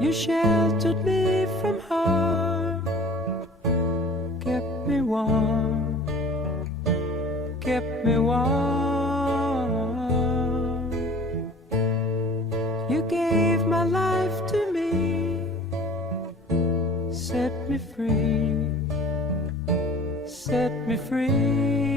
You sheltered me from harm, kept me warm, kept me warm. You gave my life to me, set me free, set me free.